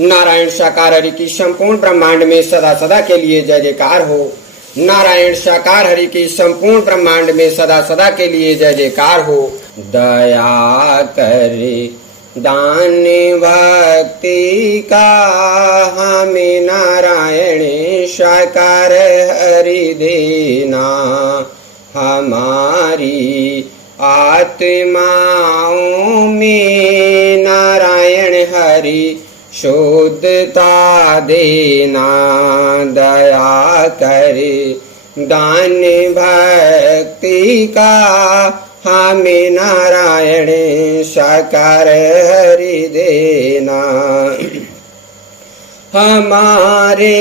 नारायण साकार हरि की संपूर्ण ब्रह्मांड में सदा सदा के लिए जय जयकार हो। नारायण साकार हरि की संपूर्ण ब्रह्मांड में सदा सदा के लिए जय जयकार हो। दया करे दान भक्ति का हमें नारायण साकार हरि देना। हमारी आत्माओं में नारायण हरि शुद्धता देना। दया करे दान भक्ति का हमें नारायण साकार हरि देना। हमारे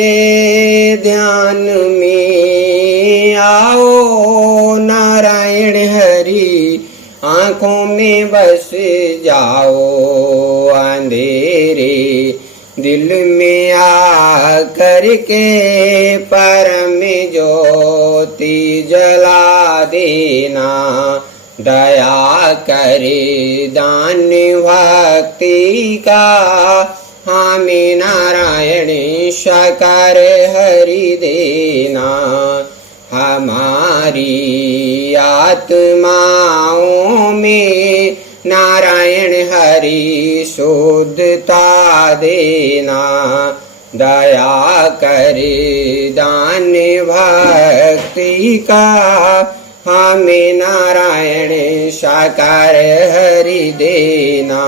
ध्यान में आओ नारायण हरि, आँखों में बस जाओ अंधेरे दिल में आ करके परम ज्योति जला देना। दया करे दान भक्ति का हमें नारायण साकार हरि देना। हमारी आत्माओं में नारायण हरि शुद्धता देना। दया करे दान भक्ति का हमें नारायण साकार हरि देना।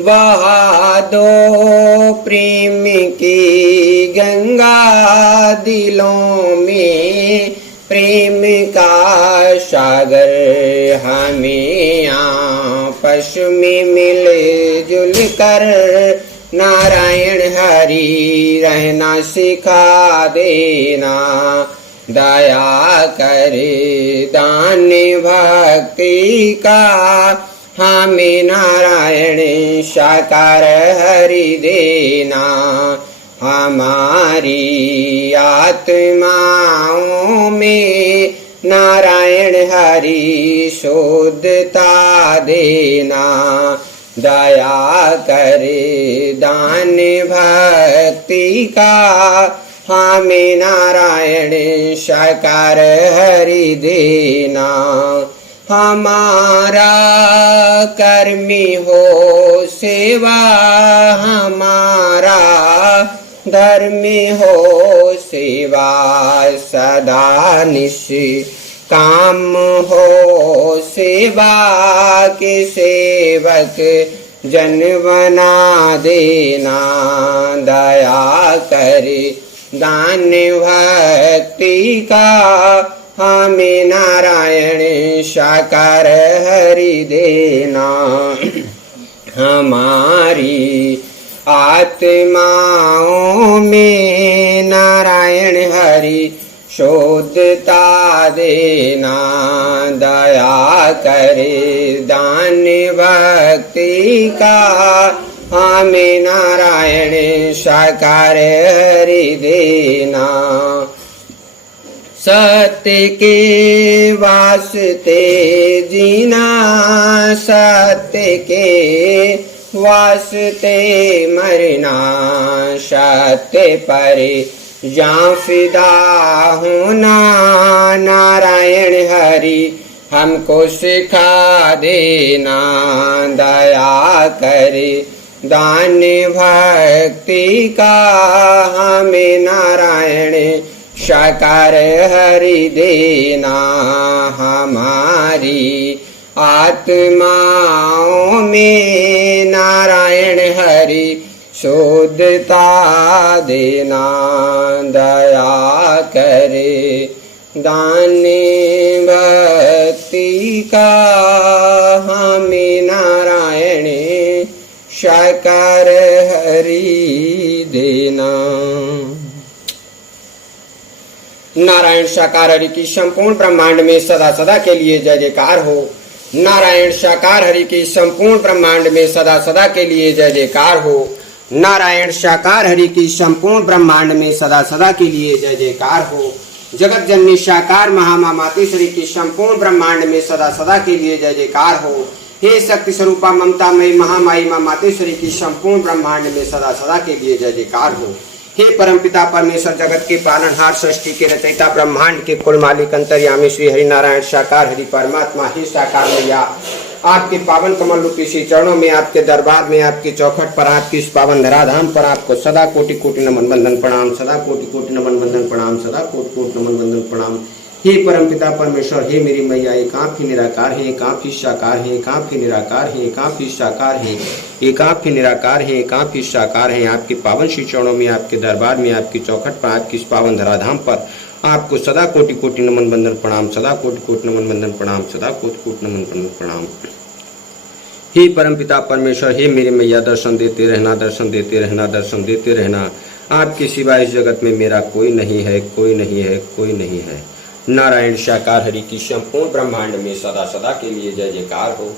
बहा दो प्रेम की गंगा दिलों में, प्रेम का सागर हमें आपस में मिल जुल कर नारायण हरि रहना सिखा देना। दया करे दान भक्ति का हमें नारायण साकार हरि देना। हमारी आत्माओं में नारायण हरि शुद्धता देना। दया करे दान भक्ति का हमें नारायण साकार हरि देना। हमारा कर्मी हो सेवा, हमारा धर्मी हो सेवा, सदा निष्काम हो सेवा के सेवक जन बना देना। दया करे दान भक्ति का हमें नारायण साकार हरि देना। हमारी आत्माओं में नारायण हरि शुद्धता देना। दया करे दान भक्ति का हमें नारायण साकार हरि देना। सत्य के वास्ते जीना, सत्य के वास्ते मरना, सत्य पर जान फिदा होना। नारायण हरि हमको सिखा देना। दया करे दान भक्ति का हमें नारायण साकार हरि देना। हमारी आत्माओं में नारायण हरि शुद्धता देना। दया करे दान भक्ति का हमें नारायण साकार हरि देना। नारायण साकार हरि की संपूर्ण ब्रह्मांड में सदा सदा के लिए जय जयकार हो। नारायण साकार हरि की संपूर्ण ब्रह्मांड में सदा सदा के लिए जय जयकार हो। नारायण साकार हरि की संपूर्ण ब्रह्मांड में सदा सदा के लिए जय जयकार हो। जगत जननी साकार महामा मातेश्वरी की संपूर्ण ब्रह्मांड में सदा सदा के लिए जय जयकार हो। हे शक्ति स्वरूपा ममतामयी महामाई माँ मातेश्वरी की संपूर्ण ब्रह्मांड में सदा सदा के लिए जय जयकार हो। हे परमपिता परमेश्वर जगत के पालनहार सृष्टि के रचयिता ब्रह्मांड के कुल मालिक अंतर्यामी श्री हरि नारायण साकार हरि परमात्मा हे साकार मैया, आपके पावन कमल रूपी श्री चरणों में, आपके दरबार में, आपके चौखट पर, आपकी इस पावन धराधाम पर आपको सदा कोटि कोटि नमन वंदन प्रणाम, सदा कोटि कोटि नमन वंदन प्रणाम, सदा कोटि कोटि नमन वंदन प्रणाम। हे परमपिता परमेश्वर, हे मेरी मैया, एक आप ही निराकार है, एक आप ही साकार है, एक आप ही निराकार है, एक आप ही साकार है, एक आप ही निराकार है, एक आप ही साकार है। आपके पावन श्री चरणों में, आपके दरबार में, आपकी चौखट पर, आपकी इस पावन धराधाम पर आपको सदा कोटि कोटि नमन वंदन प्रणाम, सदा कोटि कोटि नमन वंदन प्रणाम, सदा कोटि कोटि नमन वंदन प्रणाम। हे परमपिता परमेश्वर, हे मेरी मैया, दर्शन देते रहना, दर्शन देते रहना, दर्शन देते रहना। आपके सिवा इस जगत में मेरा कोई नहीं है, कोई नहीं है, कोई नहीं है। नारायण साकार हरि की संपूर्ण ब्रह्मांड में सदा सदा के लिए जय जयकार हो।